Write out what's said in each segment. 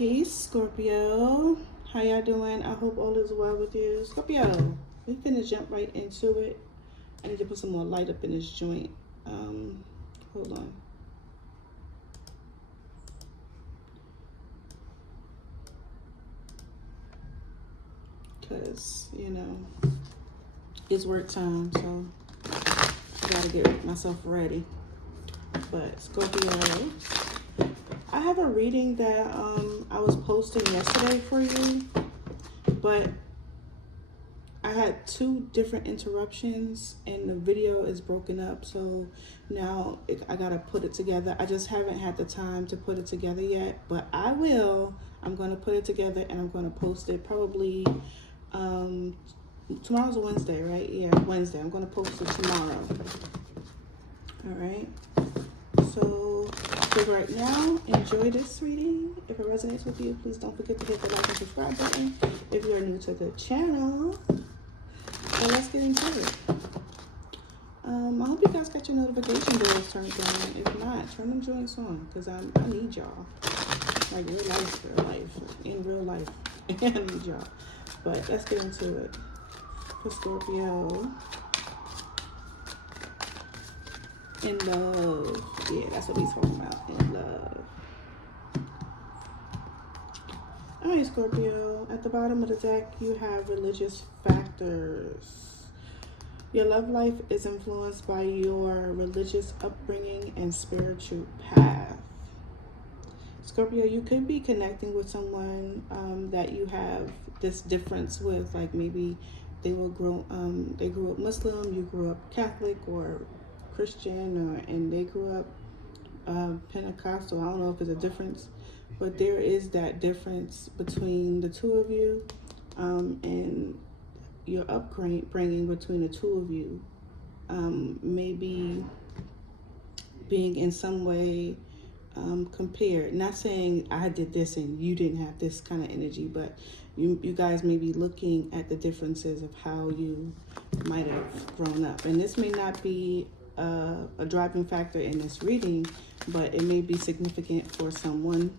Peace, Scorpio. How y'all doing? I hope all is well with you. Scorpio, we finna jump right into it. I need to put some more light up in this joint. Hold on. Because, you know, it's work time, so I gotta get myself ready. But Scorpio, I have a reading that I was posting yesterday for you, but I had 2 different interruptions and the video is broken up, so now I gotta put it together. I just haven't had the time to put it together yet, but I will. I'm gonna put it together and I'm gonna post it probably tomorrow's Wednesday, right? Yeah, Wednesday. I'm gonna post it tomorrow. All right. So for right now, enjoy this reading. If it resonates with you, please don't forget to hit the like and subscribe button if you are new to the channel. So let's get into it. I hope you guys got your notification bells turned on. If not, turn them joints on because I need y'all. Like real life, in real life. I need y'all. But let's get into it. For Scorpio. In love. Yeah, that's what he's talking about. In love. Alright, Scorpio. At the bottom of the deck, you have religious factors. Your love life is influenced by your religious upbringing and spiritual path. Scorpio, you could be connecting with someone that you have this difference with, like maybe they grew up Muslim, you grew up Catholic or Christian, and they grew up Pentecostal. I don't know if it's a difference, but there is that difference between the two of you, and your upbringing between the two of you, maybe being in some way compared. Not saying I did this and you didn't have this kind of energy, but you guys may be looking at the differences of how you might have grown up. And this may not be a driving factor in this reading, but it may be significant for someone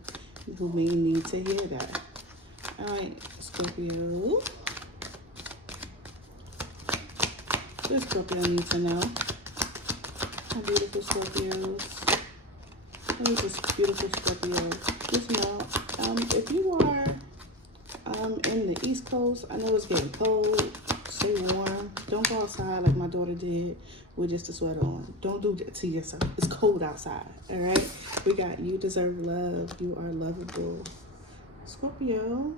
who may need to hear that. All right, Scorpio. What does Scorpio need to know? My beautiful Scorpios. Look at this beautiful Scorpio. Just know, if you are in the East Coast, I know it's getting cold. Stay warm. Don't go outside like my daughter did with just a sweater on. Don't do that to yourself. It's cold outside. All right. We got you deserve love. You are lovable. Scorpio,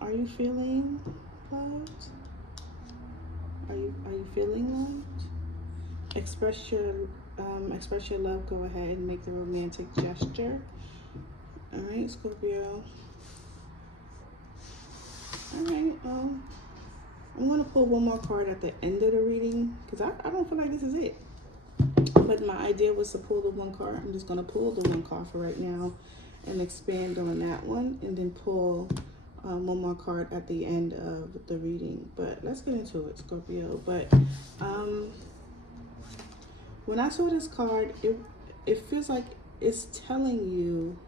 are you feeling loved? Are you feeling loved? Express your love. Go ahead and make the romantic gesture. All right, Scorpio. All right. I'm gonna pull one more card at the end of the reading because I don't feel like this is it. But my idea was to pull the one card. I'm just gonna pull the one card for right now and expand on that one, and then pull one more card at the end of the reading. But let's get into it, Scorpio. But when I saw this card, it feels like it's telling you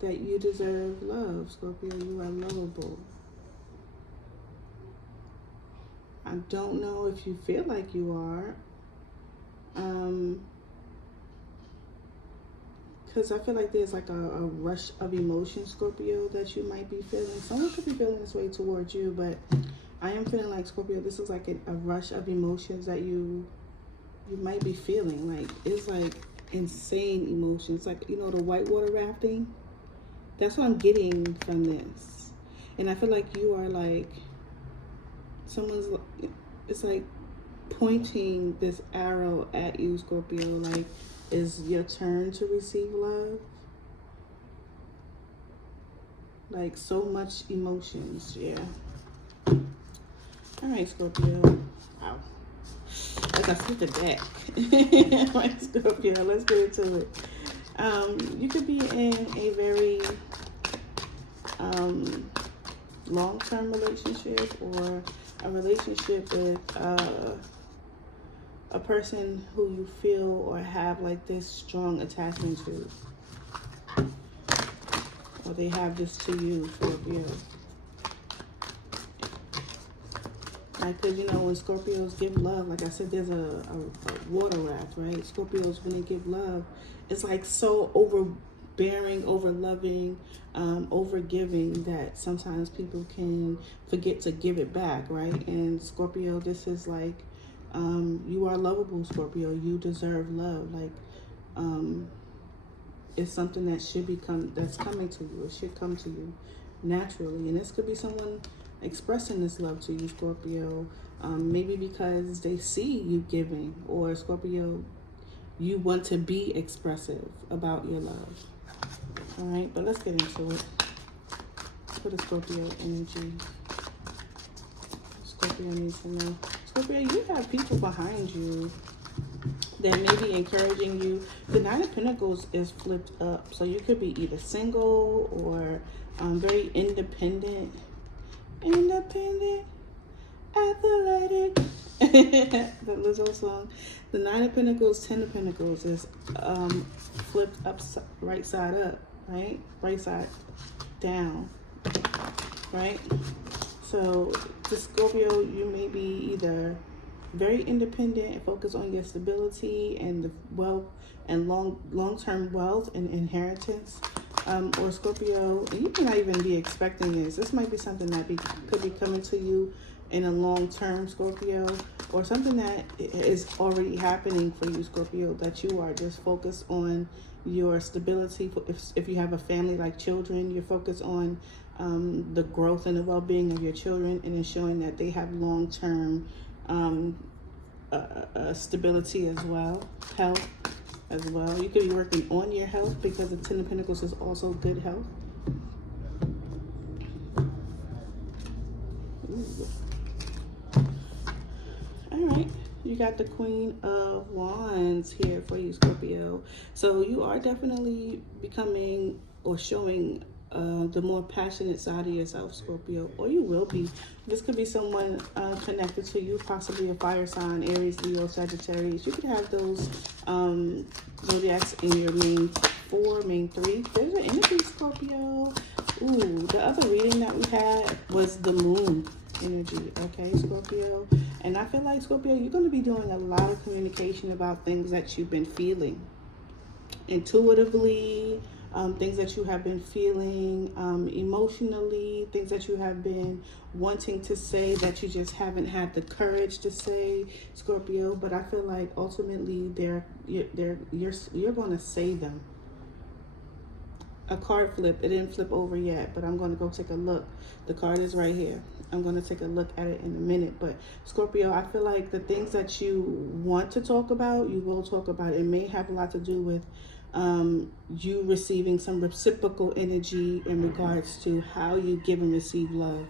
that you deserve love, Scorpio. You are lovable. I don't know if you feel like you are. Because I feel like there's like a rush of emotion, Scorpio, that you might be feeling. Someone could be feeling this way towards you, but I am feeling like, Scorpio, this is like a rush of emotions that you might be feeling. Like, it's like insane emotions. Like, you know, the whitewater rafting? That's what I'm getting from this. And I feel like you are like, it's like pointing this arrow at you, Scorpio. Like, is your turn to receive love? Like, so much emotions, yeah. All right, Scorpio. Wow. Like I flipped the deck. All right, Scorpio, let's get into it. You could be in a very long-term relationship, or a relationship with a person who you feel or have like this strong attachment to. or they have this to you, Scorpio. Like, because, you know, when Scorpios give love, like I said, there's a water raft, right? Scorpios, when they give love, it's like so overbearing, over loving, over giving, that sometimes people can forget to give it back, right? And Scorpio, this is like, you are lovable, Scorpio. You deserve love. Like, it's something that that's coming to you. It should come to you naturally. And this could be someone expressing this love to you, Scorpio. Maybe because they see you giving, or Scorpio, you want to be expressive about your love. All right, but let's get into it. For the Scorpio energy. Scorpio needs to know. Scorpio, you have people behind you that may be encouraging you. The Nine of Pentacles is flipped up. So you could be either single or very independent. Independent, athletic. The Lizzo song. The Nine of Pentacles, Ten of Pentacles is flipped up, right side up, right? Right side down, right? So the Scorpio, you may be either very independent and focus on your stability and the wealth and long-term wealth and inheritance, or Scorpio, and you may not even be expecting this. This might be something that could be coming to you in a long term, Scorpio, or something that is already happening for you, Scorpio, that you are just focused on your stability. If you have a family, like children, you're focused on the growth and the well-being of your children, and ensuring that they have long-term stability as well, health as well. You could be working on your health, because the Ten of Pentacles is also good health. Ooh. All right, you got the Queen of Wands here for you, Scorpio. So you are definitely becoming or showing the more passionate side of yourself, Scorpio, or you will be. This could be someone connected to you, possibly a fire sign, Aries, Leo, Sagittarius. You could have those zodiacs in your main three. There's an energy, Scorpio. Ooh, the other reading that we had was the moon energy, okay, Scorpio? And I feel like, Scorpio, you're going to be doing a lot of communication about things that you've been feeling intuitively, things that you have been feeling emotionally, things that you have been wanting to say that you just haven't had the courage to say, Scorpio. But I feel like ultimately you're going to say them. A card flip. It didn't flip over yet, but I'm going to go take a look. The card is right here. I'm going to take a look at it in a minute. But Scorpio, I feel like the things that you want to talk about, you will talk about. It may have a lot to do with you receiving some reciprocal energy in regards to how you give and receive love.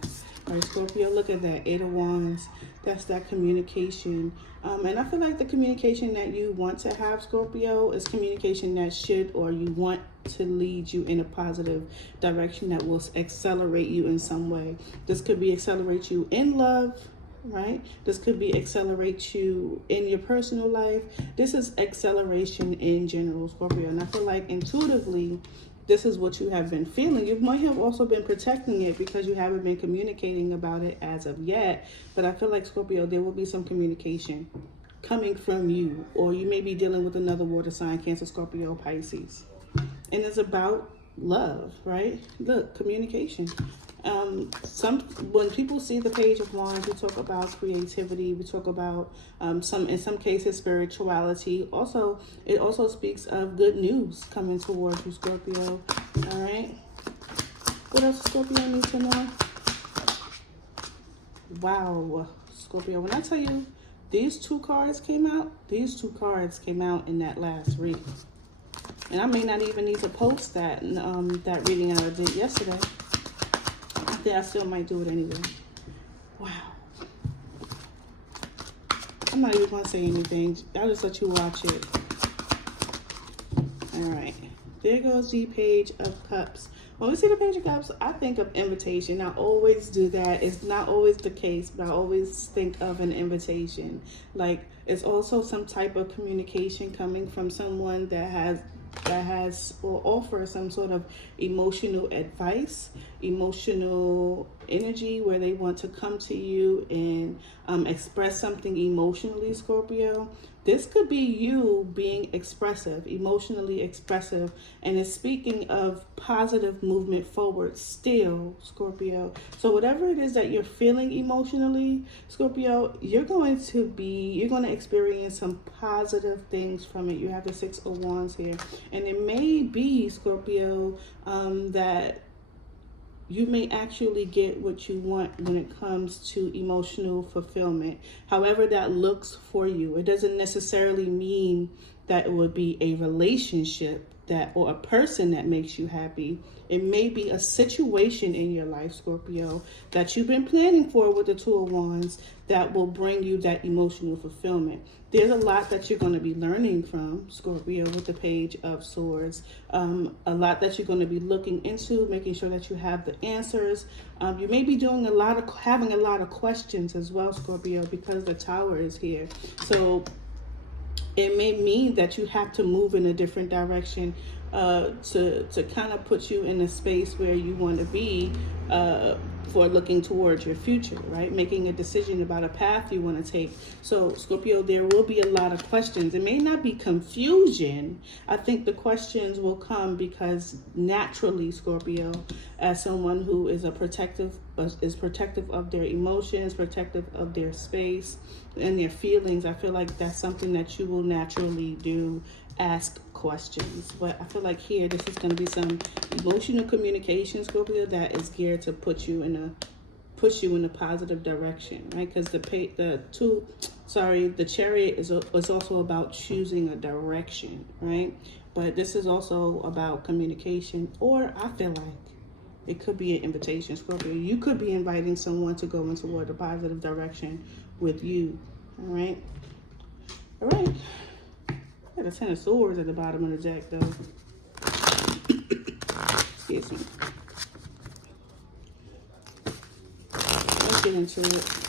All right, Scorpio, look at that. Eight of Wands. That's that communication. And I feel like the communication that you want to have, Scorpio, is communication that should, or you want to lead you in a positive direction that will accelerate you in some way. This could be accelerate you in love, right? This could be accelerate you in your personal life. This is acceleration in general, Scorpio. And I feel like intuitively, this is what you have been feeling. You might have also been protecting it because you haven't been communicating about it as of yet. But I feel like, Scorpio, there will be some communication coming from you, or you may be dealing with another water sign, Cancer, Scorpio, Pisces. And it's about love, right? Look, communication. When people see the Page of Wands, we talk about creativity. We talk about in some cases spirituality. Also, it also speaks of good news coming towards you, Scorpio. All right. What else does Scorpio need to know? Wow, Scorpio. When I tell you these two cards came out in that last reading. And I may not even need to post that reading I did yesterday. I still might do it anyway. Wow. I'm not even going to say anything. I'll just let you watch it. All right. There goes the Page of Cups. When we see the Page of Cups, I think of invitation. I always do that. It's not always the case, but I always think of an invitation. Like, it's also some type of communication coming from someone that has that has or offer some sort of emotional advice, emotional energy, where they want to come to you and express something emotionally, Scorpio. This could be you being expressive, emotionally expressive, and it's speaking of positive movement forward still, Scorpio. So whatever it is that you're feeling emotionally, Scorpio, you're going to experience some positive things from it. You have the Six of Wands here. And it may be, Scorpio, that you may actually get what you want when it comes to emotional fulfillment. However that looks for you. It doesn't necessarily mean that it would be a relationship that or a person that makes you happy. It may be a situation in your life, Scorpio, that you've been planning for with the Two of Wands that will bring you that emotional fulfillment. There's a lot that you're going to be learning from, Scorpio, with the Page of Swords. A lot that you're going to be looking into, making sure that you have the answers. You may be having a lot of questions as well, Scorpio, because the Tower is here. So it may mean that you have to move in a different direction to kind of put you in a space where you want to be for looking towards your future, right? Making a decision about a path you want to take. So, Scorpio, there will be a lot of questions. It may not be confusion. I think the questions will come because naturally, Scorpio, as someone who is protective of their emotions, protective of their space and their feelings, I feel like that's something that you will naturally do, ask questions. But I feel like here this is going to be some emotional communication, Scorpio, that is geared to push you in a positive direction, right? Because the Chariot is also about choosing a direction, right? But this is also about communication, or I feel like it could be an invitation, Scorpio. You could be inviting someone to go in toward a positive direction with you. All right. All right. Got a Ten of Swords at the bottom of the deck, though. Excuse me. Let's get into it.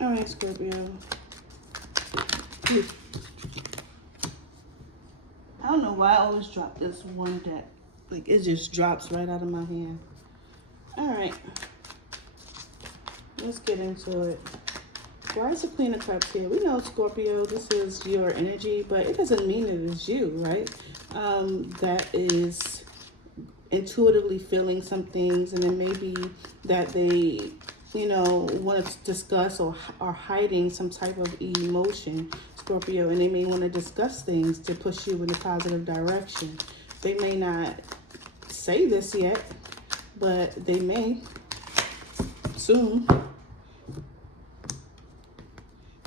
All right, Scorpio. I don't know why I always drop this one deck. Like, it just drops right out of my hand. All right. Let's get into it. Why is the Queen of Cups here? We know, Scorpio, this is your energy, but it doesn't mean it is you, right? That is intuitively feeling some things, and it may be that they want to discuss or are hiding some type of emotion, Scorpio, and they may want to discuss things to push you in a positive direction. They may not say this yet, but they may soon.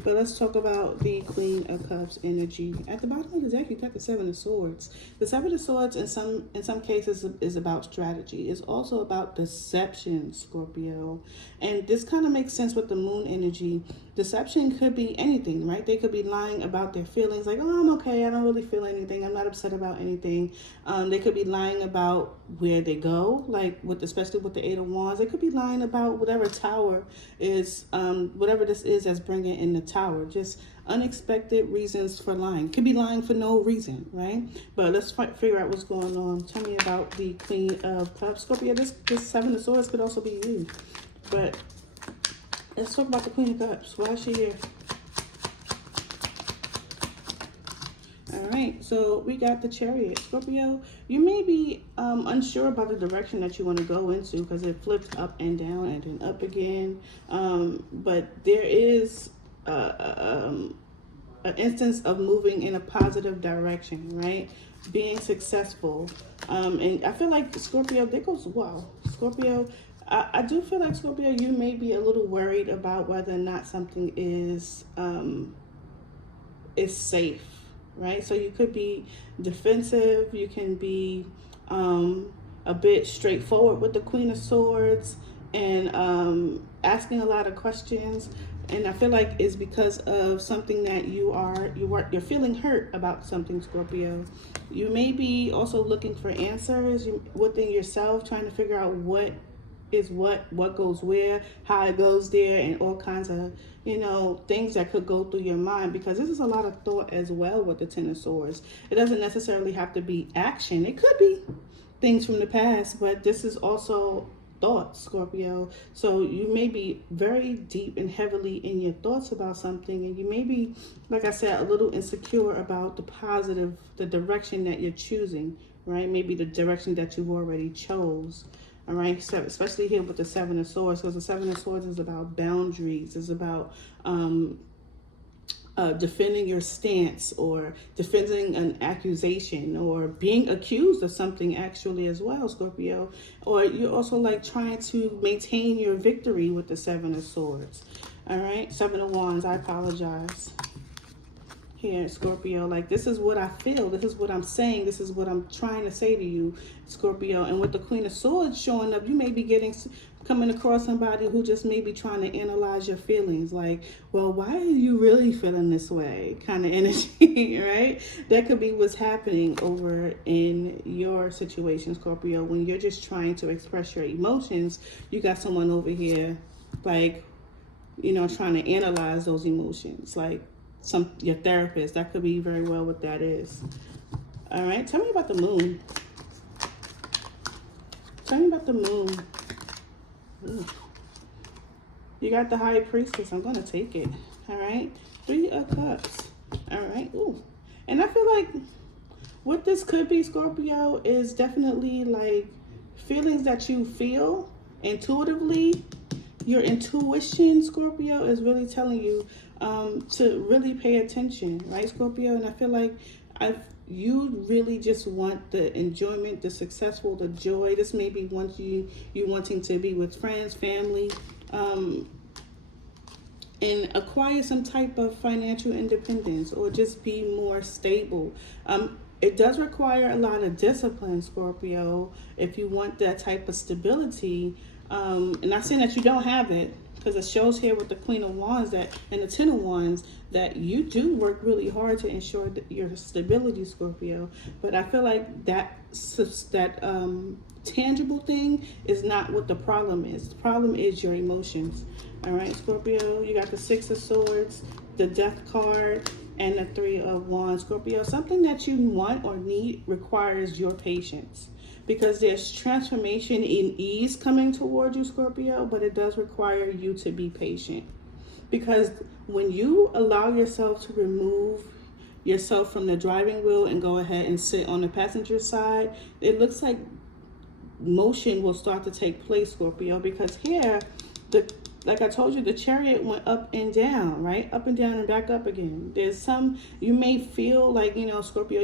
But let's talk about the Queen of Cups energy. At the bottom of the deck, you got the Seven of Swords. The Seven of Swords, in some cases, is about strategy. It's also about deception, Scorpio. And this kind of makes sense with the Moon energy. Deception could be anything, right? They could be lying about their feelings, like, oh, I'm okay, I don't really feel anything, I'm not upset about anything. They could be lying about where they go, like especially with the Eight of Wands. They could be lying about whatever tower is, whatever this is that's bringing in the Tower. Just unexpected reasons for lying. Could be lying for no reason, right? But let's figure out what's going on. Tell me about the Queen of Cups. Scorpio, this Seven of Swords could also be you. But let's talk about the Queen of Cups. Why is she here? All right, so we got the Chariot. Scorpio, you may be unsure about the direction that you want to go into because it flipped up and down and then up again. But there is an instance of moving in a positive direction, right? Being successful. And I feel like Scorpio, there goes, wow. Scorpio, I do feel like, Scorpio, you may be a little worried about whether or not something is safe, right? So you could be defensive. You can be a bit straightforward with the Queen of Swords and asking a lot of questions. And I feel like it's because of something that you're feeling hurt about something, Scorpio. You may be also looking for answers within yourself, trying to figure out what is what goes where, how it goes there, and all kinds of, things that could go through your mind, because this is a lot of thought as well with the Ten of Swords. It doesn't necessarily have to be action. It could be things from the past, but this is also thoughts, Scorpio. So you may be very deep and heavily in your thoughts about something, and you may be, like I said, a little insecure about the direction that you're choosing, right? Maybe the direction that you've already chose. All right, so especially here with the Seven of Swords, because the Seven of Swords is about boundaries, is about defending your stance, or defending an accusation, or being accused of something actually as well, Scorpio. Or you're also like trying to maintain your victory with the Seven of Swords. All right, Seven of Wands, I apologize. Here, Scorpio, like this is what I feel, this is what I'm saying, this is what I'm trying to say to you, Scorpio. And with the Queen of Swords showing up, you may be coming across somebody who just may be trying to analyze your feelings, like, well, why are you really feeling this way, kind of energy, right? That could be what's happening over in your situation, Scorpio. When you're just trying to express your emotions, you got someone over here, like, trying to analyze those emotions, like your therapist. That could be very well what that is. All right, tell me about the moon. Tell me about the moon. Ooh. You got the High Priestess. I'm gonna take it. All right, Three of Cups. All right. Ooh. And I feel like what this could be, Scorpio, is definitely like feelings that you feel intuitively. Your intuition, Scorpio, is really telling you to really pay attention, right, Scorpio? And I feel like you really just want the enjoyment, the successful, the joy. This may be you wanting to be with friends, family, and acquire some type of financial independence, or just be more stable. It does require a lot of discipline, Scorpio, if you want that type of stability. And not saying that you don't have it, because it shows here with the Queen of Wands and the Ten of Wands that you do work really hard to ensure your stability, Scorpio. But I feel like that tangible thing is not what the problem is. The problem is your emotions. All right, Scorpio, you got the Six of Swords, the Death card, and the Three of Wands, Scorpio. Something that you want or need requires your patience, because there's transformation in ease coming toward you, Scorpio, but it does require you to be patient. Because when you allow yourself to remove yourself from the driving wheel and go ahead and sit on the passenger side, it looks like motion will start to take place, Scorpio, because here, like I told you, the Chariot went up and down, right? Up and down and back up again. You may feel like, Scorpio,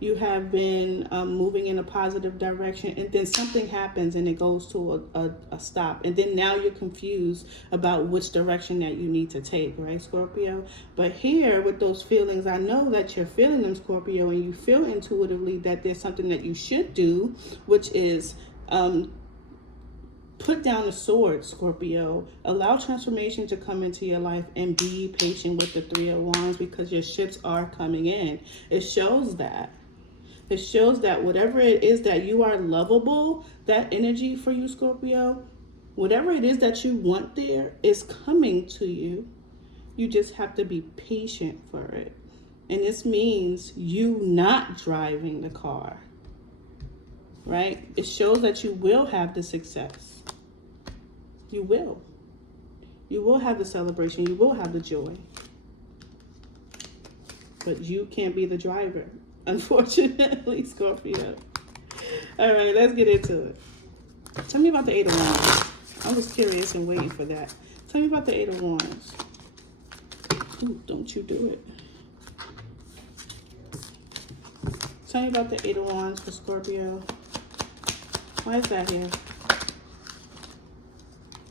you have been moving in a positive direction, and then something happens and it goes to a stop. And then now you're confused about which direction that you need to take, right, Scorpio? But here with those feelings, I know that you're feeling them, Scorpio, and you feel intuitively that there's something that you should do, which is put down the sword, Scorpio. Allow transformation to come into your life, and be patient with the Three of Wands, because your ships are coming in. It shows that. It shows that whatever it is that you are lovable, that energy for you, Scorpio, whatever it is that you want there is coming to you. You just have to be patient for it. And this means you not driving the car, right? It shows that you will have the success. You will. You will have the celebration. You will have the joy. But you can't be the driver, unfortunately, Scorpio. All right, let's get into it. Tell me about the Eight of Wands. I was curious and waiting for that. Tell me about the Eight of Wands. Ooh, don't you do it. Tell me about the Eight of Wands for Scorpio. Why is that here?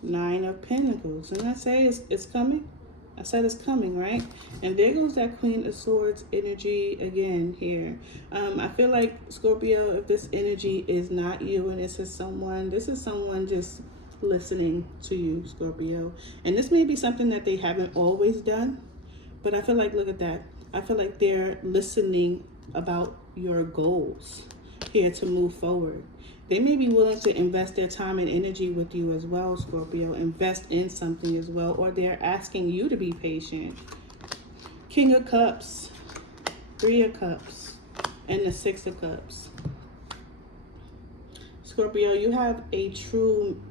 Nine of Pentacles. And I say it's coming. I said it's coming, right? And there goes that Queen of Swords energy again here. I feel like, Scorpio, if this energy is not you and this is someone just listening to you, Scorpio. And this may be something that they haven't always done, but I feel like, look at that. I feel like they're listening about your goals here to move forward. They may be willing to invest their time and energy with you as well, Scorpio. Invest in something as well, or they're asking you to be patient. King of Cups, Three of Cups, and the Six of Cups. Scorpio, you have a true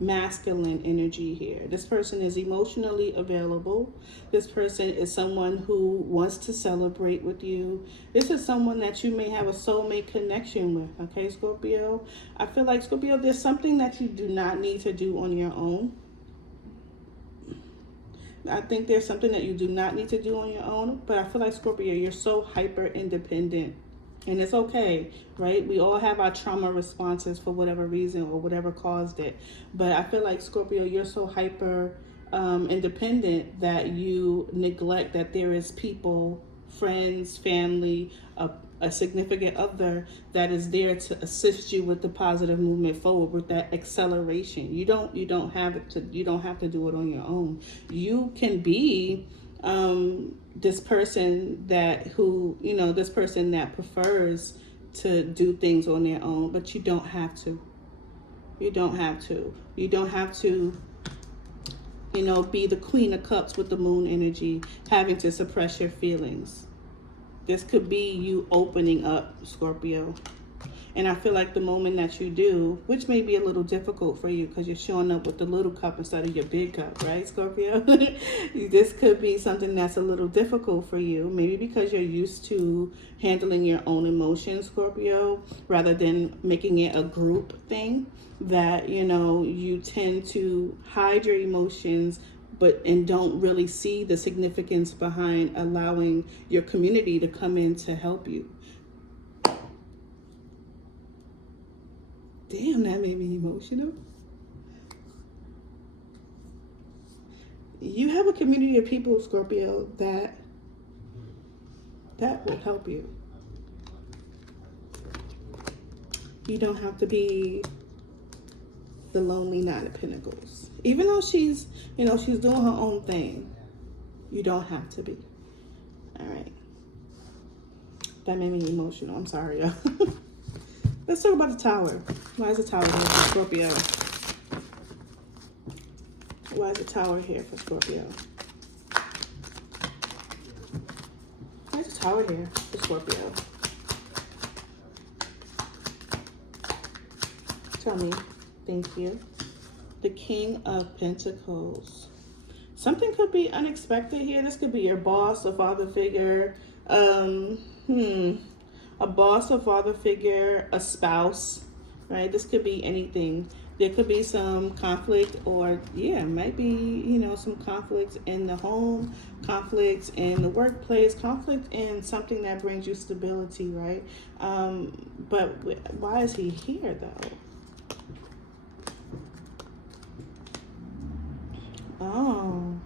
masculine energy here. This person is emotionally available. This person is someone who wants to celebrate with you. This is someone that you may have a soulmate connection with, okay, Scorpio? I feel like, Scorpio, there's something that you do not need to do on your own. I think there's something that you do not need to do on your own, but I feel like, Scorpio, you're so hyper independent. And it's okay, right? We all have our trauma responses for whatever reason or whatever caused it. But I feel like, Scorpio, you're so hyper independent that you neglect that there is people, friends, family, a significant other that is there to assist you with the positive movement forward, with that acceleration. You don't have to do it on your own. You can be this person that prefers to do things on their own, but you don't have to. You don't have to, be the Queen of Cups with the moon energy, having to suppress your feelings. This could be you opening up, Scorpio. And I feel like the moment that you do, which may be a little difficult for you because you're showing up with the little cup instead of your big cup, right, Scorpio? This could be something that's a little difficult for you, maybe because you're used to handling your own emotions, Scorpio, rather than making it a group thing, that, you tend to hide your emotions and don't really see the significance behind allowing your community to come in to help you. Damn, that made me emotional. You have a community of people, Scorpio, that will help you. You don't have to be the lonely Nine of Pentacles. Even though she's doing her own thing, you don't have to be. All right. That made me emotional. I'm sorry, y'all. Let's talk about the Tower. Why is the Tower here for Scorpio? Why is the Tower here for Scorpio? Why is the Tower here for Scorpio? Tell me. Thank you. The King of Pentacles. Something could be unexpected here. This could be your boss, a father figure. A boss, a father figure, a spouse, right? This could be anything. There could be some conflict, or might be, some conflicts in the home, conflicts in the workplace, conflict in something that brings you stability, right? But why is he here though? Oh,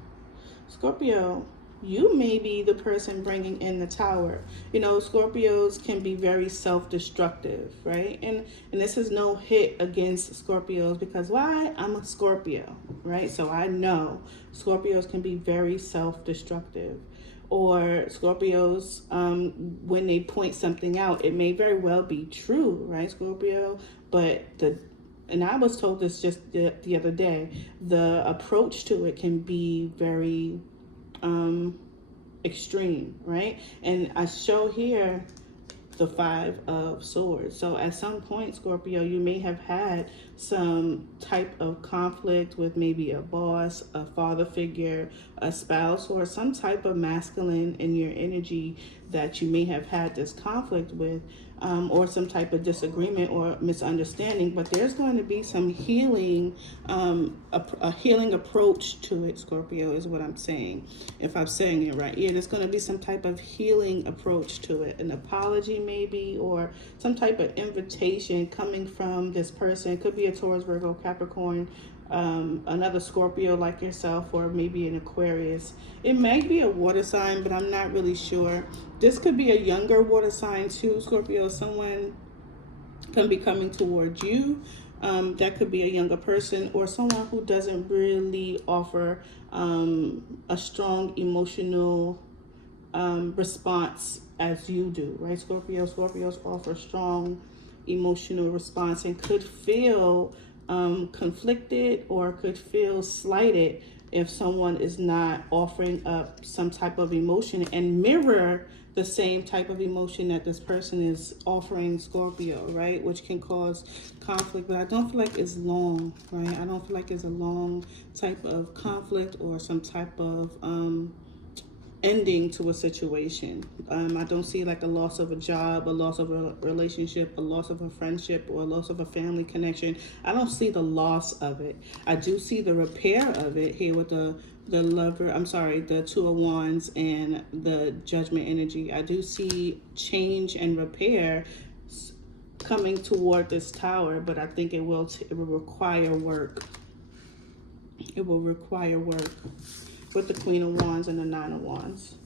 Scorpio, you may be the person bringing in the Tower. Scorpios can be very self-destructive, right? And this is no hit against Scorpios, because why? I'm a Scorpio, right? So I know Scorpios can be very self-destructive. Or Scorpios, when they point something out, it may very well be true, right, Scorpio? But and I was told this just the other day, the approach to it can be very extreme, right? And I show here the Five of Swords. So at some point, Scorpio, you may have had some type of conflict with maybe a boss, a father figure, a spouse, or some type of masculine in your energy that you may have had this conflict with, or some type of disagreement or misunderstanding. But there's going to be some healing, a healing approach to it, Scorpio, is what I'm saying, if I'm saying it right. Yeah, there's going to be some type of healing approach to it, an apology maybe, or some type of invitation coming from this person. It could be a Taurus, Virgo, Capricorn, another Scorpio like yourself, or maybe an Aquarius. It might be a water sign, but I'm not really sure. This could be a younger water sign too, Scorpio. Someone can be coming towards you That could be a younger person or someone who doesn't really offer a strong emotional response as you do, right, Scorpio? Scorpios offer strong emotional response and could feel conflicted or could feel slighted if someone is not offering up some type of emotion and mirror the same type of emotion that this person is offering Scorpio, right? Which can cause conflict, but I don't feel like it's long, right? I don't feel like it's a long type of conflict or some type of ending to a situation. I don't see like a loss of a job, a loss of a relationship, a loss of a friendship, or a loss of a family connection. I don't see the loss of it. I do see the repair of it here with the the Two of Wands and the Judgment energy. I do see change and repair coming toward this Tower, but I think it will require work. It will require work with the Queen of Wands and the Nine of Wands.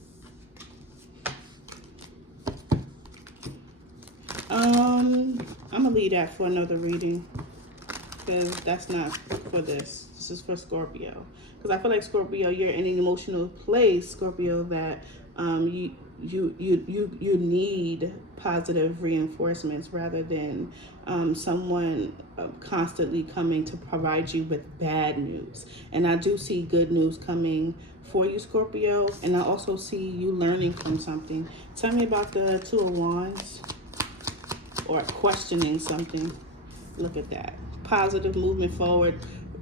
I'm gonna leave that for another reading because that's not for this. This is for Scorpio. Because I feel like Scorpio, you're in an emotional place, Scorpio, that you need positive reinforcements rather than someone constantly coming to provide you with bad news. And I do see good news coming for you, Scorpio, and I also see you learning from something. Tell me about the Two of Wands or questioning something. Look at that. Positive movement forward.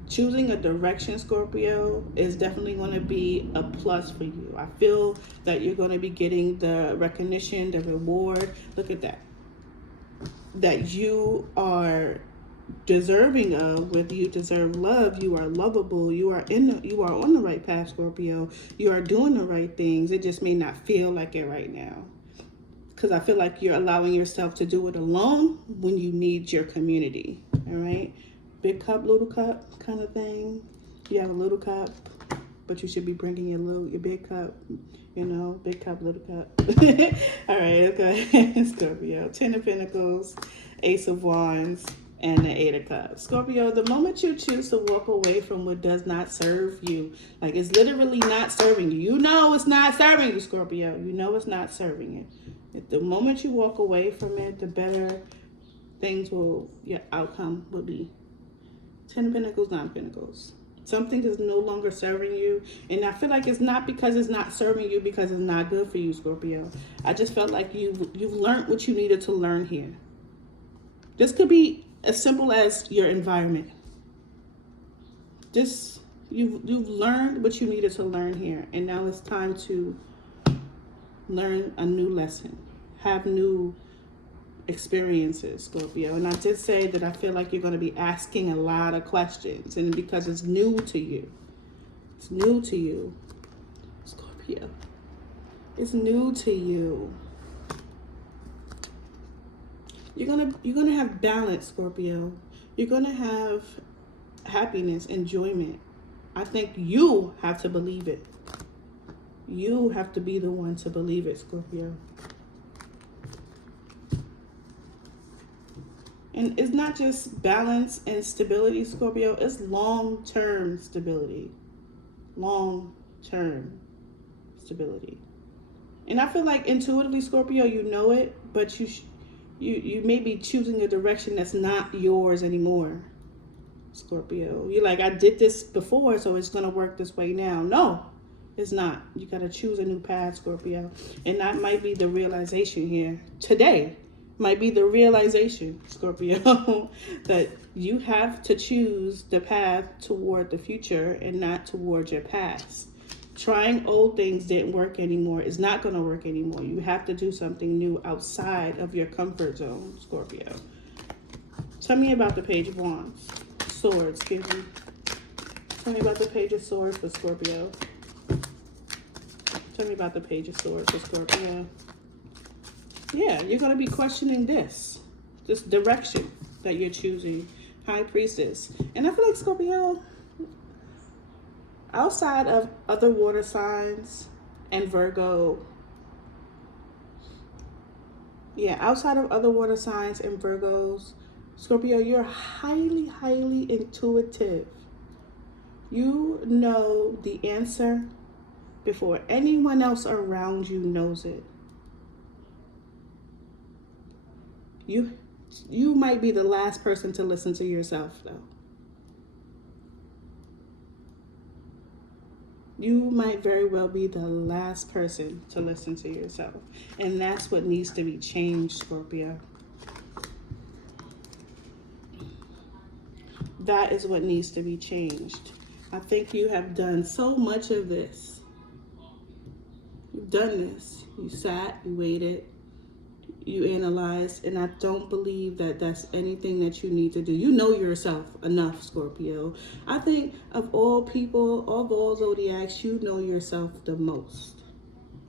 Choosing a direction, Scorpio, is definitely going to be a plus for you. I feel that you're going to be getting the recognition, the reward. Look at that. That you are deserving of. Whether you deserve love, you are lovable, you are on the right path, Scorpio. You are doing the right things. It just may not feel like it right now. Because I feel like you're allowing yourself to do it alone when you need your community. All right? Big cup, little cup kind of thing. You have a little cup, but you should be bringing your big cup. You know, big cup, little cup. All right, okay. Scorpio, 10 of Pentacles, Ace of Wands, and the 8 of Cups. Scorpio, the moment you choose to walk away from what does not serve you, like it's literally not serving you. You know it's not serving you, Scorpio. You know it's not serving it. The moment you walk away from it, the better your outcome will be. 10 of Pentacles, 9 of Pentacles. Something is no longer serving you. And I feel like it's not because it's not serving you because it's not good for you, Scorpio. I just felt like you've learned what you needed to learn here. This could be as simple as your environment. You've learned what you needed to learn here. And now it's time to learn a new lesson. Have new experiences, Scorpio. And I did say that I feel like you're going to be asking a lot of questions, and because it's new to you. It's new to you, Scorpio. It's new to you. You're gonna have balance, Scorpio. You're gonna have happiness, enjoyment. I think you have to believe it. You have to be the one to believe it, Scorpio. And it's not just balance and stability, Scorpio. It's long-term stability. Long-term stability. And I feel like intuitively, Scorpio, you know it, but you may be choosing a direction that's not yours anymore, Scorpio. You're like, I did this before, so it's going to work this way now. No, it's not. You got to choose a new path, Scorpio. And that might be the realization here today. Might be the realization, Scorpio, that you have to choose the path toward the future and not toward your past. Trying old things didn't work anymore. It's not going to work anymore. You have to do something new outside of your comfort zone, Scorpio. Tell me about the Page of Wands. Swords, excuse me. Tell me about the Page of Swords for Scorpio. Tell me about the Page of Swords for Scorpio. Yeah, you're going to be questioning this direction that you're choosing. High Priestess. And I feel like, Scorpio, outside of other water signs and Virgo, outside of other water signs and Virgos, Scorpio, you're highly, highly intuitive. You know the answer before anyone else around you knows it. You might be the last person to listen to yourself, though. You might very well be the last person to listen to yourself. And that's what needs to be changed, Scorpio. That is what needs to be changed. I think you have done so much of this. You've done this. You sat, you waited, you analyzed, and I don't believe that that's anything that you need to do. You know yourself enough, Scorpio. I think of all people, of all zodiacs, you know yourself the most.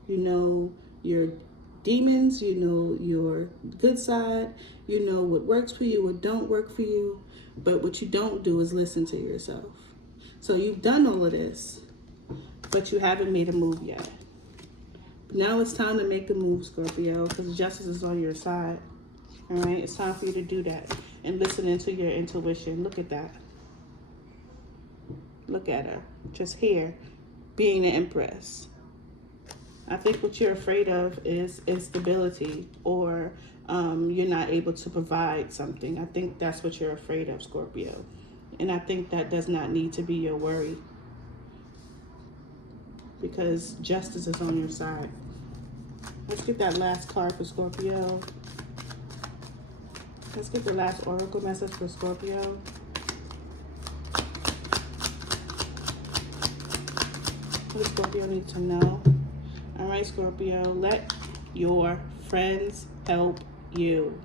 You know your demons, you know your good side, you know what works for you, what don't work for you. But what you don't do is listen to yourself. So you've done all of this, but you haven't made a move yet. Now it's time to make a move, Scorpio, because justice is on your side. All right, it's time for you to do that and listen into your intuition. Look at that. Look at her, just here, being the Empress. I think what you're afraid of is instability, or you're not able to provide something. I think that's what you're afraid of, Scorpio. And I think that does not need to be your worry, because justice is on your side. Let's get that last card for Scorpio. Let's get the last oracle message for Scorpio. What does Scorpio need to know? All right, Scorpio, let your friends help you.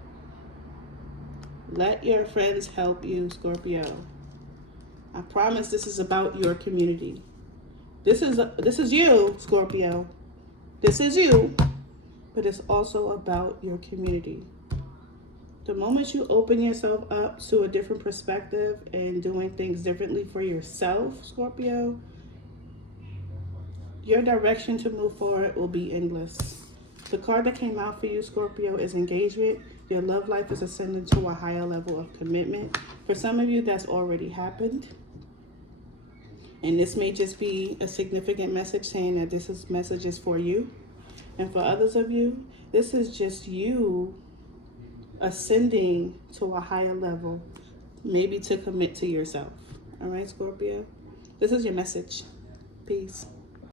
Let your friends help you, Scorpio. I promise this is about your community. This is you, Scorpio. This is you, but it's also about your community. The moment you open yourself up to a different perspective and doing things differently for yourself, Scorpio, your direction to move forward will be endless. The card that came out for you, Scorpio, is engagement. Your love life is ascending to a higher level of commitment. For some of you, that's already happened. And this may just be a significant message saying that this message is for you. And for others of you, this is just you ascending to a higher level, maybe to commit to yourself. All right, Scorpio? This is your message. Peace.